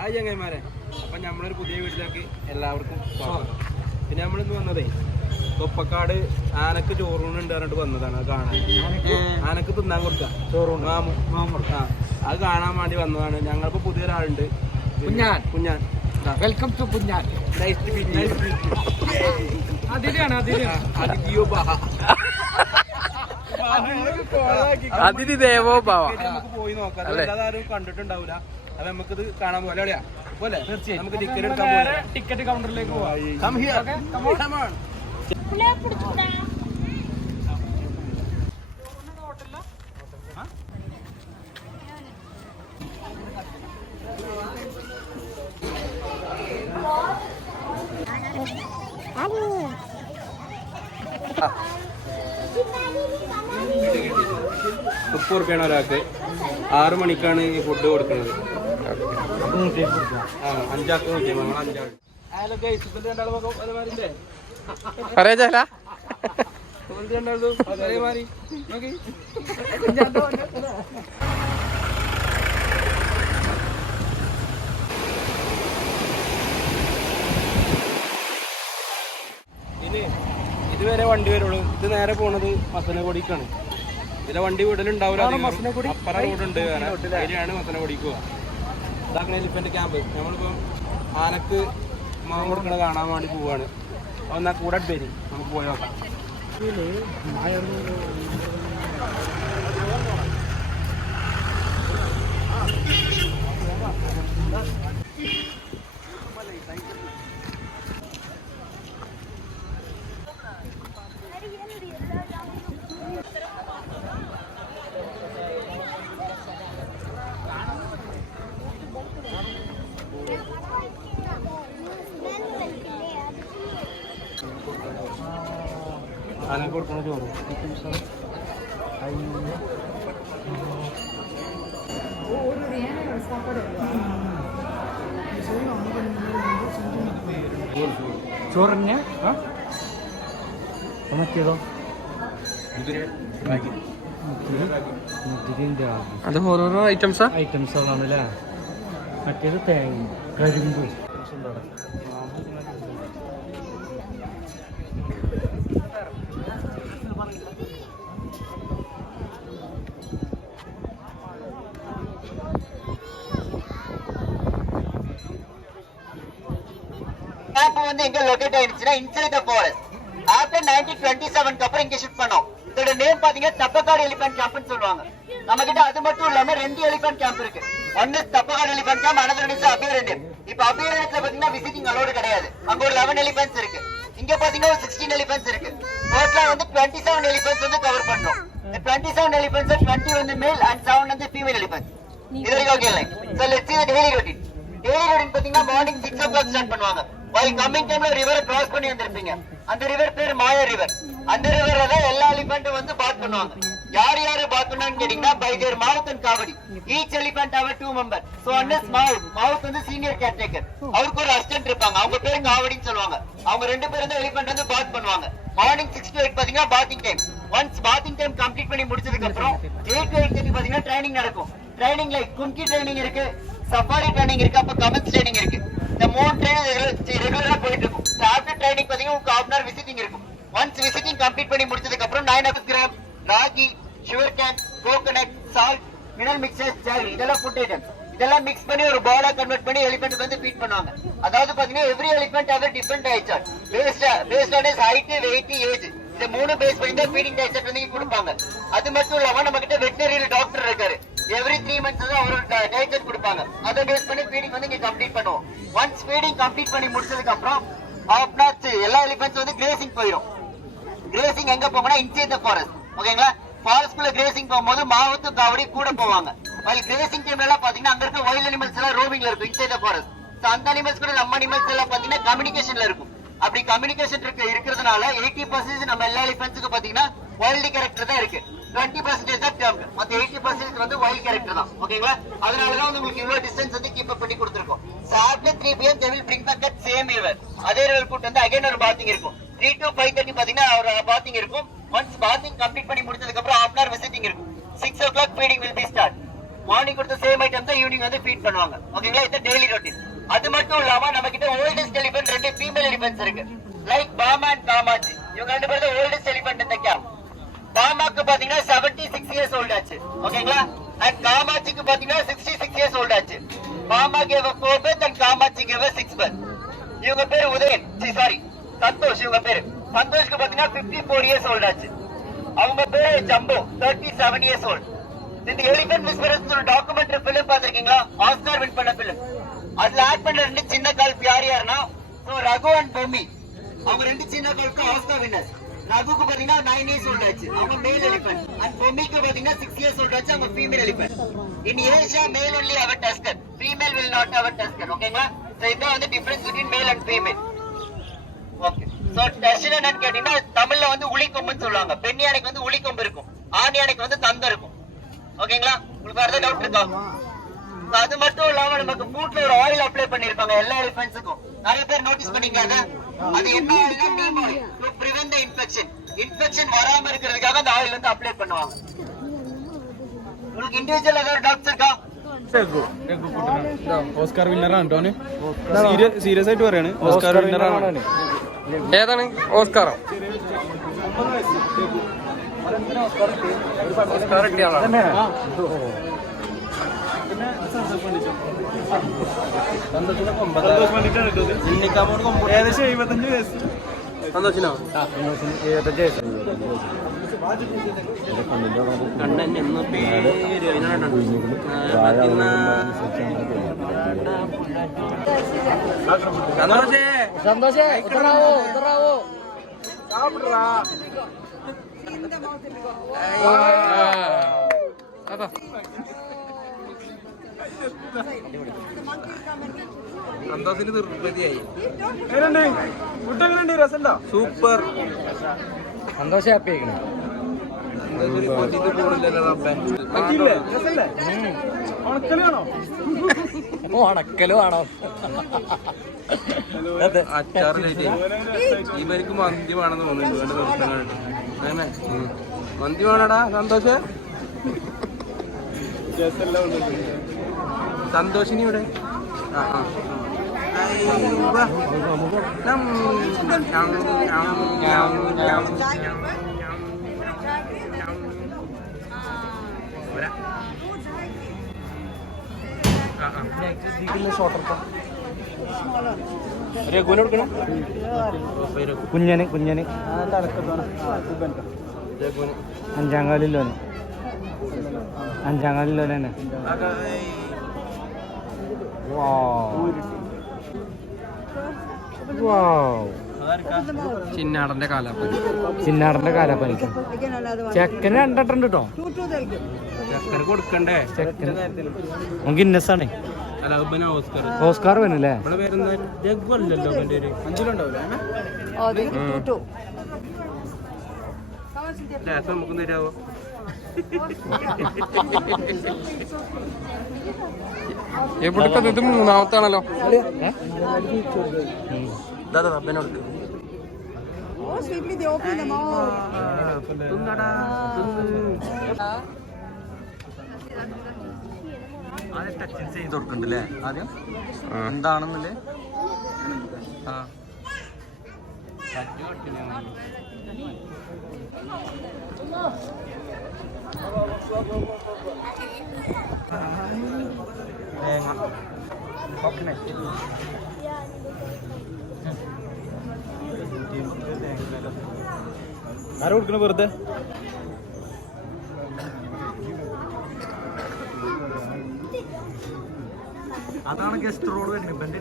ആ ചങ്ങന്മാരെ, അപ്പം നമ്മളൊരു പുതിയ വീട്ടിലേക്ക് എല്ലാവർക്കും സ്വാഗതം. പിന്നെ നമ്മളിന്ന് വന്നതേ തൊപ്പക്കാട് ആനക്ക് ചോറൂണുണ്ട് പറഞ്ഞിട്ട് വന്നതാണ്. അത് കാണാൻ ആനക്ക് തിന്നാൻ കൊടുക്കാം ചോറൂണ് ആ അത് കാണാൻ വേണ്ടി വന്നതാണ്. ഞങ്ങളിപ്പോൾ പുതിയൊരാളുണ്ട്, കുഞ്ഞാൻ. Welcome to Kunhan. അതിഥി ദേവോ ഭവ. നമുക്ക് പോയി നോക്കാം, അല്ലാതാരും കണ്ടിട്ടുണ്ടാവില്ല. അത് നമുക്കിത് കാണാൻ പോലെ അവിടെയാ പോലെ തീർച്ചയായും നമുക്ക് ടിക്കറ്റ് എടുക്കാൻ പോലെ ടിക്കറ്റ് കൗണ്ടറിലേക്ക് പോവാം. ₹30 ഒരാൾക്ക്. 6 മണിക്കാണ് ഈ ഫുഡ് കൊടുക്കുന്നത്. 5 ആൾക്ക് 5 ആൾ. പറയാ ചേല ഇനി ഇതുവരെ വണ്ടി വരുള്ളൂ. ഇത് നേരെ പോണത് മസനഗുഡിക്കാണ്. ഇതിലെ വണ്ടി വിടലുണ്ടാവില്ല. അപ്പറ റോഡുണ്ട്, അതിലാണ് മസനഗുഡിക്ക് പോവുക. ഇതാക്കുന്ന എലിഫന്റ് ക്യാമ്പ്. നമ്മളിപ്പം ആനക്ക് മാവ് കൊടുക്കണ കാണാൻ വേണ്ടി പോവാണ്. എന്നാ കൂടെ പേര് നമുക്ക് പോയി നോക്കാം. ആനക്ക് കൊടുക്കണ ചോറ് ചോറിന് മറ്റേതോ അത് ഓരോരോ ഐറ്റംസാ. ഐറ്റംസാണല്ലേ. മറ്റേത് തേങ്ങ കരിമ്പ്. வந்து எங்க லொகேட் ஆயிடுச்சுன்னா இன்சைட் தி ஃபாரஸ்ட். ஆஃப்டர் 1927 அப்புறம் இங்க ஷிஃப்ட் பண்ணோம். இதோட நேம் பாத்தீங்க தப்பக்காடு எலிபென்ட் கேம்ப்னு சொல்லுவாங்க. நம்ம கிட்ட அது மட்டும் இல்லாம 2 எலிபென்ட் கேம்ப் இருக்கு. ஒன்னு Thappakkadu elephant camp, another is அபியரண்யம். இப்ப அபியரண்யத்துல பாத்தீங்கன்னா விசிட்டிங் அலோடு கிடையாது. அங்க ஒரு 11 எலிபென்ட்ஸ் இருக்கு. இங்க பாத்தீங்கன்னா ஒரு 16 எலிபென்ட்ஸ் இருக்கு. டோட்டலா வந்து 27 எலிபென்ட்ஸ் வந்து கவர் பண்றோம். இந்த 27 எலிபென்ட்ஸ் 20 வந்து மேல் and 7 வந்து ஃபீமேல் எலிபென்ட்ஸ். இது வரைக்கும் okay like. So let's see the daily routine. daily routine பாத்தீங்கன்னா மார்னிங் 6 o'clock ஸ்டார்ட் பண்ணுவாங்க. while coming time river cross பண்ணி வந்திருப்பீங்க. அந்த river பேர் மாயா river. அந்த riverல தான் எல்லா எலிபென்ட்டும் வந்து பாத் பண்ணுவாங்க. யார் யாரு பாத் பண்ணான்னு கேட்டீங்கன்னா by their mouth and Kavadi. each elephant have 2 members. so one is mouth வந்து சீனியர் கேர்டேக்கர். அவருக்கு ஒரு அசிஸ்டன்ட் இருப்பாங்க. அவங்க பேரு காவடின்னு சொல்லுவாங்க. அவங்க ரெண்டு பேரும் தான் எலிபென்ட் வந்து பாத் பண்ணுவாங்க. மார்னிங் 6 to 8 பாத்தீங்கன்னா bathing time. Once bathing time complete பண்ணி முடிச்சதுக்கு அப்புறம் 8 to 8:30 பாத்தீங்கன்னா ட்ரைனிங் நடக்கும். ட்ரைனிங் லைக் கும்கி ட்ரைனிங் இருக்கு, சஃபாரி ட்ரைனிங் இருக்கு, அப்ப கமெண்ட்ஸ் ட்ரைனிங் இருக்கு. இந்த 3 ட்ரைனிங் ரெகுலரா போயிட்டு இருக்கும். ஆஃப்டர் ட்ரைனிங் பாத்தீங்கன்னா உங்களுக்கு half an hour விசிட்டிங் இருக்கும். ஒன்ஸ் விசிட்டிங் கம்ப்ளீட் பண்ணி முடிச்சதுக்கு அப்புறம் 9 கிராம் ragi, sugar cane, coconut, salt, mineral mixtures, jaggery இதெல்லாம் ஃபுட் ஐட்டம்ஸ். இதெல்லாம் மிக்ஸ் பண்ணி ஒரு பாலா கன்வெர்ட் பண்ணி எலிபென்ட்க்கு வந்து ஃபீட் பண்ணுவாங்க. அதாவது பாத்தீங்கன்னா every elephant have a different diet chart based on his height, weight, age. இந்த 3 பேஸ் பண்ணி தான் ஃபீடிங் diet chart வந்து கொடுப்பாங்க. அது மட்டும் இல்லாம நம்ம கிட்ட வெட்டரினரி டாக்டர் இருக்காரு. எவ்ரி 3 months தான் அவரோட diet chart கொடுப்பாங்க. அதை பேஸ் பண்ணி ஃபீடிங் வந்து இங்க கம்ப்ளீட் பண்ணுவோம். ஒன்ஸ் ஃபீடிங் கம்ப்ளீட் பண்ணி முடிச்சதுக்கு அப்புறம் ஆஃப்டர் எல்லா எலிபென்ட்ஸ் வந்து கிரேசிங் போயிடும். கிரேசிங் எங்க போகணும்னா இன்சைட் தி ஃபாரஸ்ட். ஓகேங்களா? ஃபாரஸ்ட்குள்ள கிரேசிங் போகும்போது மாவத்தும் காவடி கூட போவாங்க. while கிரேசிங் டைம்ல எல்லாம் பாத்தீங்கன்னா அங்க இருக்க வைல்ட் அனிமல்ஸ் எல்லாம் ரோமிங்ல இருக்கும் இன்சைட் தி ஃபாரஸ்ட். சோ அந்த அனிமல்ஸ் கூட நம்ம அனிமல்ஸ் எல்லாம் பாத்தீங்கன்னா கம்யூனிகேஷன்ல இருக்கும். அப்படி கம்யூனிகேஷன் இருக்கிறதுனால 80% நம்ம எல்லா எலிபென்ட்ஸ்க்கு பாத்தீங்கன்னா வைல்ட் கேரக்டர் தான் இருக்கு. 20% தான் டேர்ம்ட். மத்த 80% வந்து வைல்ட் கேரக்டர் தான். ஓகேங்களா? அதனால தான் உங்களுக்கு இவ்வளவு டிஸ்டன்ஸ் வந்து கீப் அப் பண்ணி கொடுத்திருக்கோம். சாப்டர் 3 pm they will bring back that same river. அதே river கூட்டி வந்து அகைன் ஒரு பாத்திங் இருக்கும். 3 to 5:30 பாத்தீங்கன்னா ஒரு பாத்திங் இருக்கும். ஒன்ஸ் பாத்திங் கம்ப்ளீட் பண்ணி முடிச்சதுக்கு அப்புறம் half an hour விசிட்டிங் இருக்கும். 6 o'clock feeding will be start. Morning கொடுத்த சேம் ஐட்டம் தான் ஈவினிங் வந்து ஃபீட் பண்ணுவாங்க. ஓகேங்களா, இது டெய்லி ரொட்டீன். அது மட்டும் இல்லாம நம்ம கிட்ட ஓல்டஸ்ட் எலிபென்ட் 2 ஃபீமேல் எலிபென்ட்ஸ் இருக்கு. Like Bama and Kamachi. இவங்க 2 பேரும் தான் ஓல்டஸ்ட் எலிபென்ட் இந்த கேம்ப். பாமாக்கு பாத்தீங்கன்னா 76 இயர்ஸ் ஓல்ட் ஆச்சு. ஓகேங்களா, அண்ட் காமாச்சிக்கு பாத்தீங்கன்னா 66 இயர்ஸ் ஓல்ட் ஆச்சு. பாமா கேவ 4 birth and காமாச்சி கேவ 6 birth. இவங்க பேரு உதயன், சாரி சந்தோஷ். இவங்க பேரு சந்தோஷ்க்கு பாத்தீங்கன்னா 54 இயர்ஸ் ஓல்ட் ஆச்சு. அவங்க பேரு ஜம்போ, 37 இயர்ஸ் ஓல்ட். இந்த எலிபென்ட் விஸ்பரர்ஸ் ஒரு டாக்குமெண்டரி ஃபிலிம் பாத்திருக்கீங்களா? ஆஸ்கார் வின் பண்ண ஃபிலிம். அதுல ஆக்ட் பண்ண 2 சின்ன கால் யார் யாருன்னா ரகு அண்ட் பொம்மி. அவங்க 2 சின்ன காலுக்கு ஆஸ்கார் வின்னர்ஸ். ரகுக்கு பாத்தீங்கன்னா 9 இயர்ஸ் ஓல்ட் ஆச்சு, அவங்க மேல் எலிபென்ட். அண்ட் பொம்மிக்கு பாத்தீங்கன்னா 6 இயர்ஸ் ஓல்ட் ஆச்சு, அவங்க ஃபீமேல் எலிபென்ட். இன் ஏஷியா மேல் only have a tusker, female will not have a tusker. ஓகேங்களா, சோ இதான் வந்து difference between male and female. Okay, so test என்னன்னு கேட்டீங்கன்னா தமிழ்ல வந்து உளிக்கொம்புன்னு சொல்லுவாங்க. பெண் யானைக்கு வந்து உளிக்கொம்பு இருக்கும், ஆண் யானைக்கு வந்து தந்தம் இருக்கும். ஓகேங்களா, உங்களுக்கு வேற ஏதாவது டவுட் இருக்கா? அது மட்டும் இல்லாம நமக்கு ஃபுட்ல ஒரு ஆயில் அப்ளை பண்ணிருப்பாங்க எல்லா எலிபென்ட்ஸுக்கும். நிறைய பேர் நோட்டீஸ் பண்ணீங்களா? அது என்ன ஆயில்னா neem oil, to prevent the infection. Infection வராம இருக்கிறதுக்காக அந்த ஆயில் வந்து அப்ளை பண்ணுவாங்க. உங்களுக்கு இண்டிவிஜுவல் ஏதாவது டவுட்ஸ் இருக்கா? ഓസ്കാർ വിന്നറാണ് ടോന്. സീരിയസ് ആയിട്ട് പറയാണ്, ഓസ്കാർ വിന്നറാണ്. ഏതാണ് ഓസ്കാറോ? ഓസ്കാർ കിട്ടിയ ആളാണ്. ഏകദേശം 75 വയസ്സ്. സന്തോഷിനോ? 75 വയസ്സ്. കണ്ണൻ എന്ന പേര് സന്തോഷേ സന്തോഷേ ഉത്തറാവോ അതാ സന്തോഷിന് നിർബന്ധിയായി. സൂപ്പർ. സന്തോഷം ഹാപ്പി ആയിക്കണേ. ഉണക്കലും ആണോ? അച്ചാറിലായിട്ട് ഇവർക്ക് മന്തി വേണമെന്ന് തോന്നുന്നുണ്ട്. 2 ദിവസങ്ങളായിട്ട് അങ്ങനെ മന്തി വേണടാ സന്തോഷ്. സന്തോഷിനി ഇവിടെ. കുഞ്ഞന് 5ാം കാലില്ലോന് തന്നെ. ചിന്നാടന്റെ കാലാപ്പനി. ചെക്കന് 2 ഉണ്ട് കേട്ടോ. ചക്കര കൊടുക്കണ്ടേ? ഗിന്നസാണ്. ഓസ്കാർ വന്നല്ലേ? ജഗ്ഗല്ലല്ലോ അവന്റെ ഒരു 5-ലുണ്ടാവില്ല. നമുക്ക് തരാവോ? എവിടുത്തെ ഇത് 3ാമത്താണല്ലോ. ചെയ്ത് കൊടുക്കണ്ടല്ലേ ആദ്യം എന്താണെന്നല്ലേ? ആരാ കൊടുക്കണ വെറുതെ? അതാണ് ഗസ്റ്റ് റോഡ് വരുന്നത്.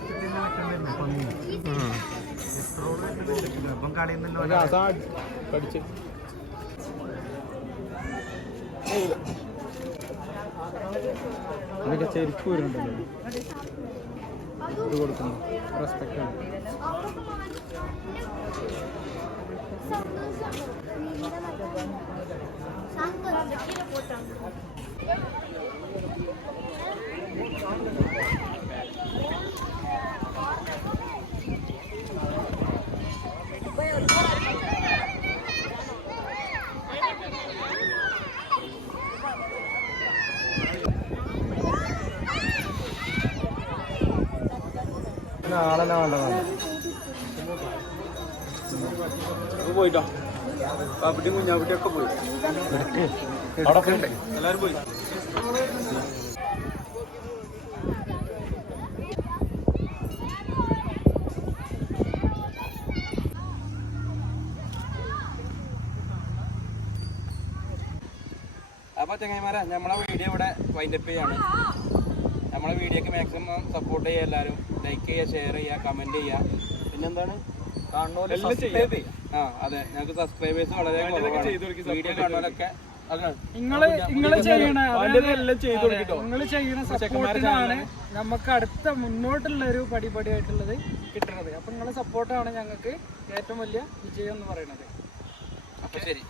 ഗസ്റ്റ് റോഡ് വരുന്നത് അപ്പം കളിയുന്നല്ലോ. പഠിച്ച് ഇതൊക്കെ ചെരുപ്പ് വരുന്നുണ്ടല്ലോ. ഇത് കൊടുക്കുന്നു, റെസ്പെക്ട് ആണ്. ആളെല്ലാം വേണ്ടതാണ് പോയിട്ടോ പാപ്പിട്ടിയും കുഞ്ഞാപ്പിട്ടിയും ഒക്കെ പോയി എല്ലാവരും പോയി. അപ്പോൾ ചങ്ങായിമാരെ നമ്മളെ വീഡിയോ ഇവിടെ വൈൻഡപ്പ് ചെയ്യാണ്. നമ്മളെ വീഡിയോക്ക് മാക്സിമം സപ്പോർട്ട് ചെയ്യുക, എല്ലാവരും ലൈക്ക് ചെയ്യുക, ഷെയർ ചെയ്യുക, കമൻറ്റ് ചെയ്യുക. പിന്നെന്താണ് അതെ, ഞങ്ങൾക്ക് സബ്സ്ക്രൈബേഴ്സ് വളരെ കുറവാണ്. വീഡിയോ കാണുന്നവരൊക്കെ നിങ്ങള് ചെയ്യണ സപ്പോർട്ടിനാണ് നമുക്ക് അടുത്ത മുന്നോട്ടുള്ള ഒരു പടിപടിയായിട്ടുള്ളത് കിട്ടുന്നത്. അപ്പൊ നിങ്ങളെ സപ്പോർട്ടാണ് ഞങ്ങൾക്ക് ഏറ്റവും വലിയ വിജയം എന്ന് പറയുന്നത്. അപ്പോൾ ശരി.